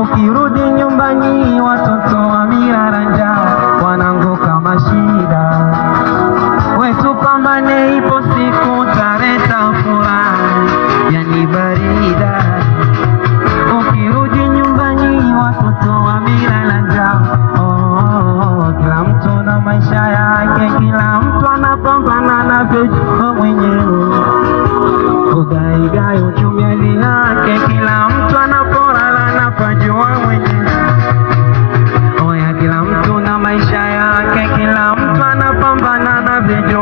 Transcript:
Ukirudi nyumbani watoto wamelala njaa, wanangu kama shida. Wetu pambane, ipo siku tareta furaha, yani barida. Ukirudi nyumbani watoto wamelala njaa. Kila mtu na maisha yake, kila mtu anapambana na vitu mwenyewe. Ugaigai uchumi hali yake, kila mtu anapora anapajua mwenyewe. Oya, kila mtu na maisha yake, kila mtu anapambana na vitu